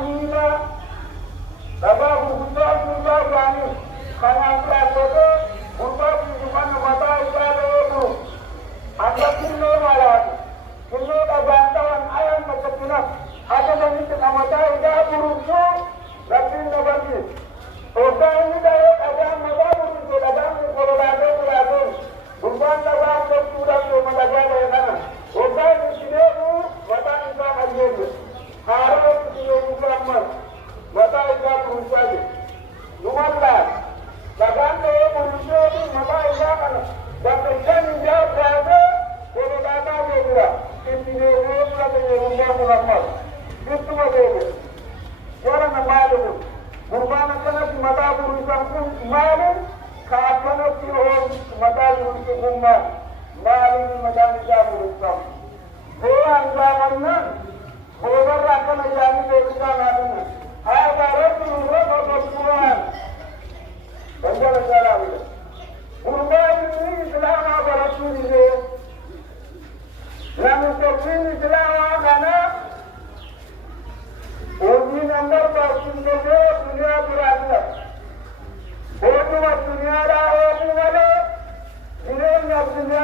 Ina Dabah Bukutan Juga Jani Kanangka Soto Bukutan Bukutan Mata Ibadah Itu Anda kini malam kini kebantawan ayam berkepunah ada yang kita mata ibadah Burusu Tapi Nabati Oka ini dari ada mata Burusu Ada Mukologado Kulado Bukutan Dabah Bukutan Mengajari Yana Oka ini Sideku Mata Ibadah Hajibu Harus Sideku Muhammad Mata Ibadah Burusu Lumayan Baganda Burusu Mata Ibadah Bahkan jauh berada Kalau kata dia Ini dia Dia Muhammad Itu dia Orang yang malu Berbana kena di mata berusaha pun malu Kapan si orang mata berusaha umat Malu di mata berusaha Orang zamannya Orang rakan yang berusaha malu Ada Rasulullah Rasulullah Banyak salah Urban ini Islam apa Rasul ini Namun ini Islam karena Uji nomor pasien itu dunia berada Uji dunia ada orang ada Dunia dunia